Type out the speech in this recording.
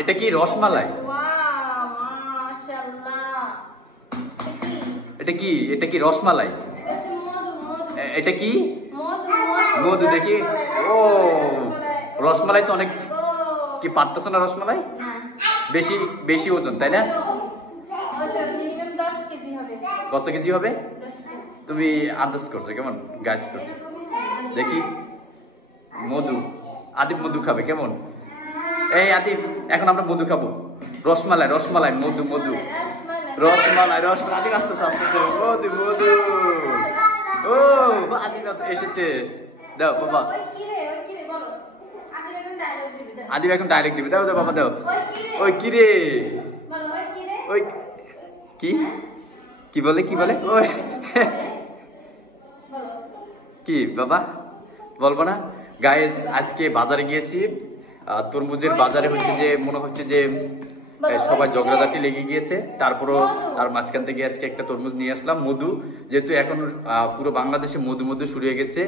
এটা কি রসমালাই? ওয়াও মাশাআল্লাহ। এটা কি? এটা কি রসমালাই? এটা হচ্ছে মধু মধু। এটা কি? মধু মধু। মধু দেখি। ও রসমালাই তো অনেক। কি পারতেছ না রসমালাই? না। বেশি বেশি ওজন তাই না? ওজন মিনিমাম 10 কেজি হবে। কত কেজি হবে? 10 কেজি। তুমি আন্দাজ করছো কেমন? গাইস করছো দেখি। মধু। আদিব মধু খাবে কেমন? এই আদিব এখন আমরা মধু খাবো। রসমালাই রসমালাই মধু মধু রসমালাই রসমালাই আদিব আসতেছে আসতেছে মধু মধু। ও আদিব এসেছে। দাও বাবা। ওই কি রে বলো। আদিব এখন ডায়লগ দিবি দাও। আদিব এখন ডাইরেক্ট দিবে। দাও দাও বাবা দাও। ওই কি রে? ওই কি রে? বলো ওই কি রে? ওই কি কি বলে কি বলে? ওই বলো। কি বাবা বলবো না? গাইজ আজকে বাজারে গিয়েছি। তরমুজের বাজারে হচ্ছে যে মনে হচ্ছে যে সবাই ঝগড়াঝাটি লেগে গিয়েছে। তারপরও তার মাঝখান থেকে আজকে একটা তরমুজ নিয়ে আসলাম মধু, যেহেতু এখন পুরো বাংলাদেশে মধু মধু শুরু হয়ে গেছে।